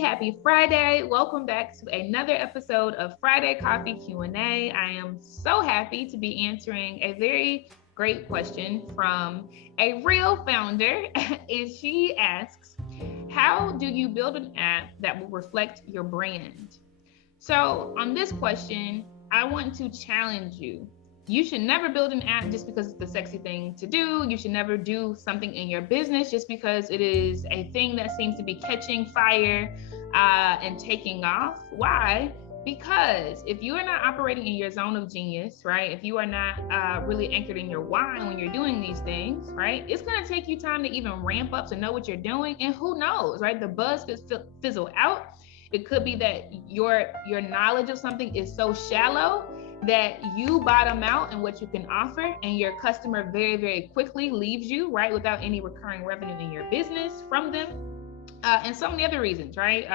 Happy Friday. Welcome back to another episode of Friday Coffee Q&A. I am so happy to be answering a very great question from a real founder. And she asks, how do you build an app that will reflect your brand? So on this question, I want to challenge you. You should never build an app just because it's the sexy thing to do. You should never do something in your business just because it is a thing that seems to be catching fire and taking off. Why? Because if you are not operating in your zone of genius, right? If you are not really anchored in your why when you're doing these things, right? It's going to take you time to even ramp up to know what you're doing. And who knows, right? The buzz fizzle out. It could be that your knowledge of something is so shallow that you bottom out in what you can offer, and your customer very, very quickly leaves you, right, without any recurring revenue in your business from them, and so many other reasons, right?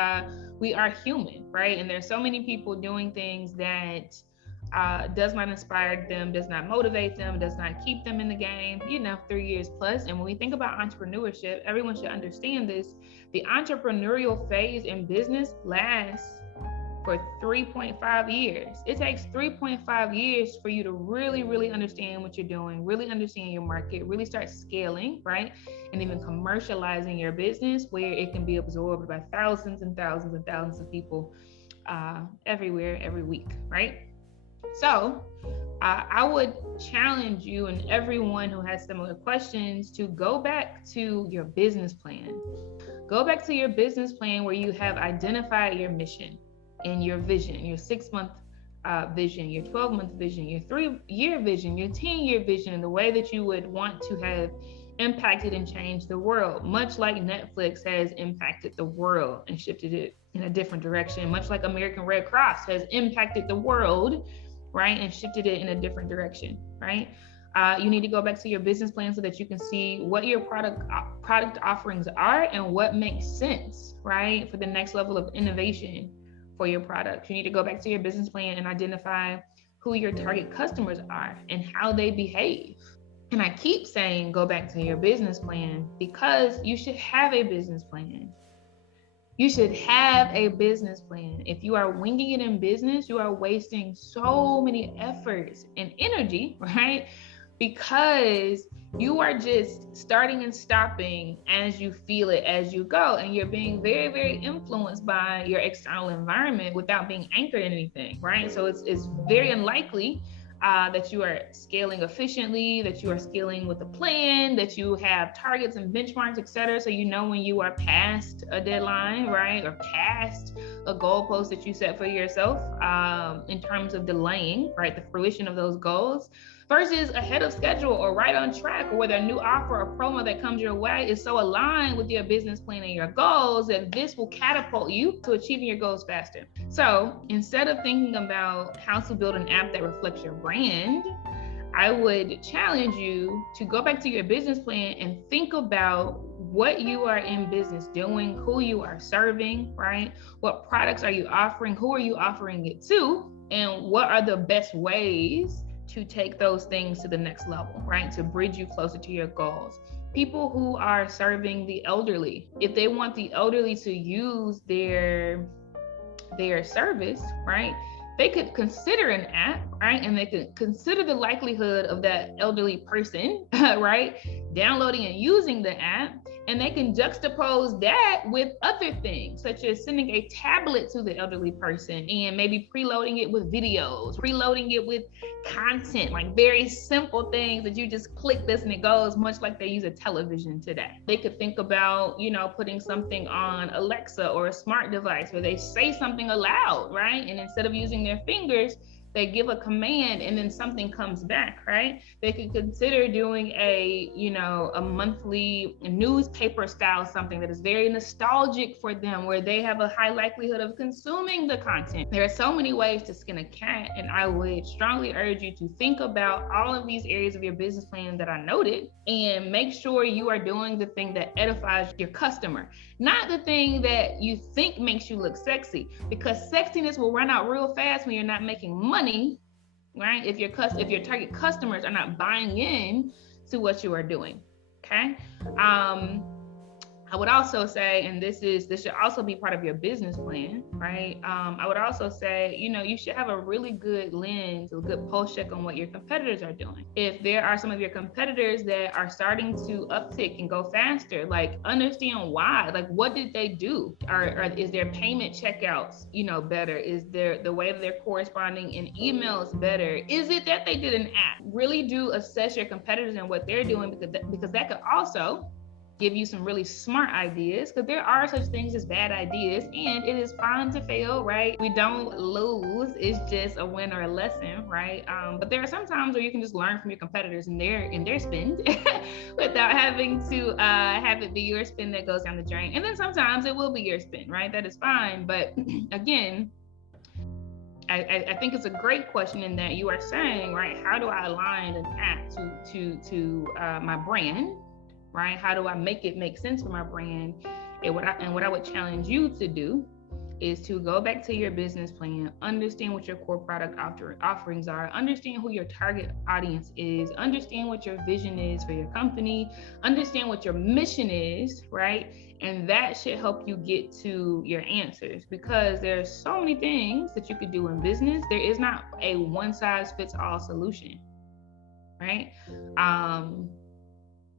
We are human, right? And there's so many people doing things that does not inspire them, does not motivate them, does not keep them in the game, 3 years plus. And when we think about entrepreneurship, everyone should understand this. The entrepreneurial phase in business lasts for 3.5 years. It takes 3.5 years for you to really, really understand what you're doing, really understand your market, really start scaling, right? And even commercializing your business where it can be absorbed by thousands and thousands and thousands of people everywhere, every week, right? So I would challenge you and everyone who has similar questions to go back to your business plan. Go back to your business plan where you have identified your mission and your vision, your 6-month vision, your 12-month vision, your 3-year vision, your 10-year vision, and the way that you would want to have impacted and changed the world, much like Netflix has impacted the world and shifted it in a different direction, much like American Red Cross has impacted the world, right, and shifted it in a different direction, right? You need to go back to your business plan so that you can see what your product offerings are and what makes sense, right, for the next level of innovation for your product. You need to go back to your business plan and identify who your target customers are and how they behave. And I keep saying go back to your business plan because you should have a business plan. You should have a business plan. If you are winging it in business, you are wasting so many efforts and energy, right? Because you are just starting and stopping as you feel it as you go. And you're being very, very influenced by your external environment without being anchored in anything, right? So it's very unlikely that you are scaling efficiently, that you are scaling with a plan, that you have targets and benchmarks, et cetera. So you know when you are past a deadline, right? Or past a goalpost that you set for yourself in terms of delaying, right? The fruition of those goals versus ahead of schedule or right on track, or whether a new offer or promo that comes your way is so aligned with your business plan and your goals that this will catapult you to achieving your goals faster. So instead of thinking about how to build an app that reflects your brand, I would challenge you to go back to your business plan and think about what you are in business doing, who you are serving, right? What products are you offering? Who are you offering it to? And what are the best ways to take those things to the next level, right? To bridge you closer to your goals. People who are serving the elderly, if they want the elderly to use their service, right? They could consider an app, right? And they could consider the likelihood of that elderly person, right? Downloading and using the app. And they can juxtapose that with other things, such as sending a tablet to the elderly person and maybe preloading it with videos, preloading it with content, like very simple things that you just click this and it goes, much like they use a television today. They could think about, putting something on Alexa or a smart device where they say something aloud, right? And instead of using their fingers, they give a command and then something comes back, right? They could consider doing a monthly newspaper style, something that is very nostalgic for them, where they have a high likelihood of consuming the content. There are so many ways to skin a cat, and I would strongly urge you to think about all of these areas of your business plan that I noted and make sure you are doing the thing that edifies your customer, not the thing that you think makes you look sexy, because sexiness will run out real fast when you're not making money, right? If your target customers are not buying in to what you are doing. Okay. I would also say, and this should also be part of your business plan, right? I would also say, you should have a really good lens, a good pulse check on what your competitors are doing. If there are some of your competitors that are starting to uptick and go faster, like understand why, like what did they do? Or is their payment checkouts, better? Is the way that they're corresponding in emails better? Is it that they did an app? Really do assess your competitors and what they're doing, because that could also give you some really smart ideas, because there are such things as bad ideas, and it is fine to fail, right? We don't lose. It's just a win or a lesson, right? But there are some times where you can just learn from your competitors and their spend without having to have it be your spend that goes down the drain. And then sometimes it will be your spend, right? That is fine. But again, I think it's a great question in that you are saying, right, how do I align an app to my brand? Right? How do I make it make sense for my brand? And what I would challenge you to do is to go back to your business plan, understand what your core product offerings are, understand who your target audience is, understand what your vision is for your company, understand what your mission is, right? And that should help you get to your answers, because there's so many things that you could do in business. There is not a one size fits all solution, right?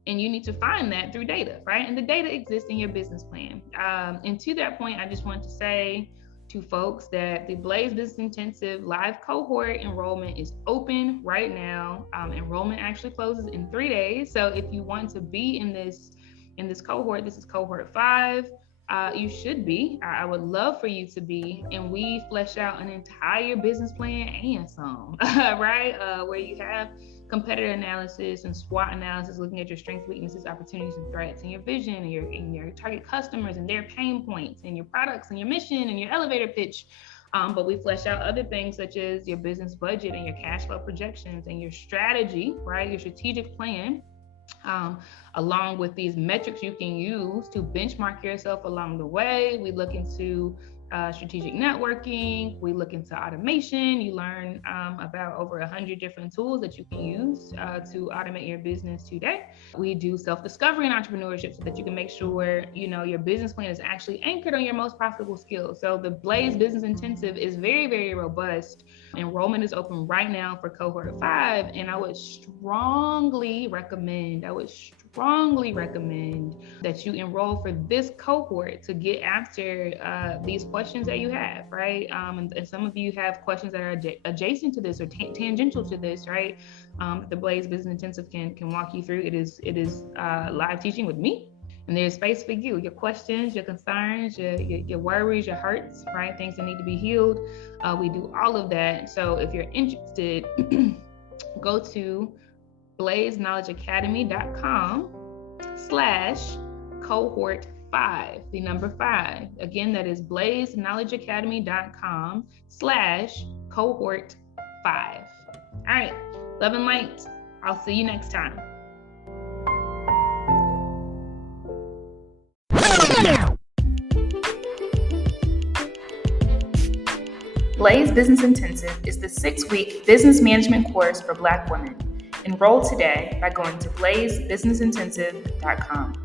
And you need to find that through data, right? And the data exists in your business plan. And to that point, I just want to say to folks that the Blaze Business Intensive live cohort enrollment is open right now. Enrollment actually closes in 3 days. So if you want to be in this cohort, this is cohort 5. You should be. I would love for you to be. And we flesh out an entire business plan and some, right? Where you have competitor analysis and SWOT analysis, looking at your strengths, weaknesses, opportunities, and threats, and your vision, and your target customers, and their pain points, and your products, and your mission, and your elevator pitch. But we flesh out other things such as your business budget and your cash flow projections and your strategy, right? Your strategic plan. Along with these metrics you can use to benchmark yourself along the way. We look into strategic networking, we look into automation. You learn about over 100 different tools that you can use to automate your business today. We do self-discovery and entrepreneurship so that you can make sure your business plan is actually anchored on your most profitable skills. So the Blaze Business Intensive is very, very robust. Enrollment is open right now for cohort 5, and I would strongly recommend that you enroll for this cohort to get after these questions that you have, right? And some of you have questions that are adjacent to this or tangential to this, right? The Blaze Business Intensive can walk you through. It is live teaching with me, and there's space for you. Your questions, your concerns, your worries, your hurts, right? Things that need to be healed. We do all of that. So if you're interested, go to blazeknowledgeacademy.com/cohort5, the number 5. Again, that is blazeknowledgeacademy.com/cohort5. All right, love and light. I'll see you next time. Blaze Business Intensive is the 6-week business management course for Black women. Enroll today by going to blazebusinessintensive.com.